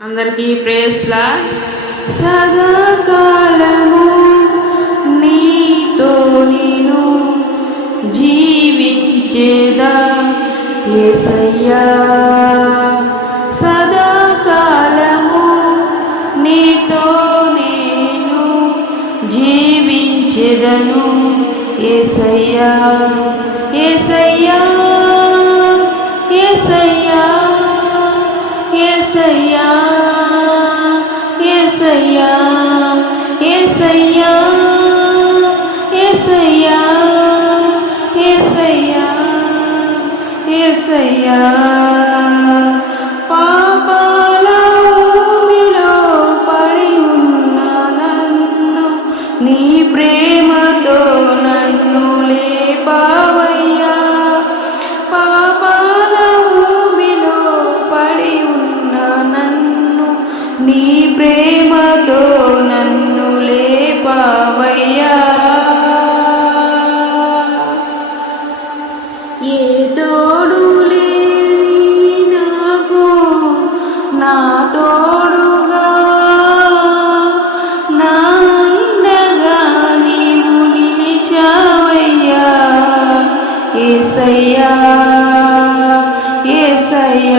అందరికీ ప్రేస్లా సదాకాలము నీతో నేను జీవించేదా ఏసయ్యా. సదాకాలము నీతో నేను జీవించేదను ఏసయ్యా. ఏసయ్యా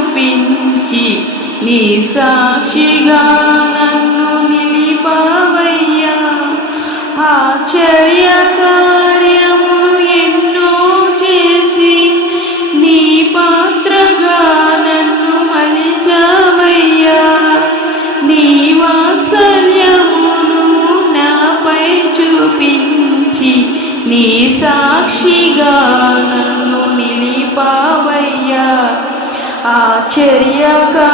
చూపించి నీ సాక్షిగా నన్ను నిలిపావయ్యా. ఆశ్చర్యగా ఆశ్చర్యకార్యము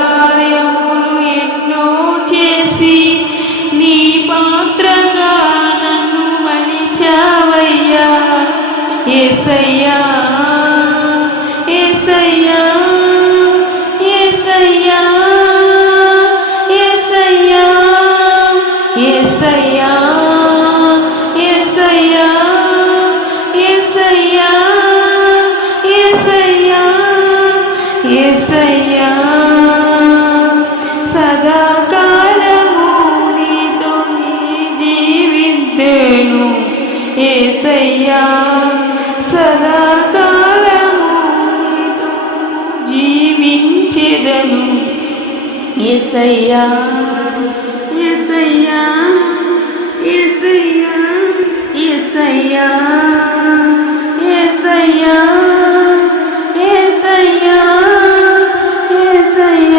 இசையா இசையா இசையா இசையா இசையா இசையா இசையா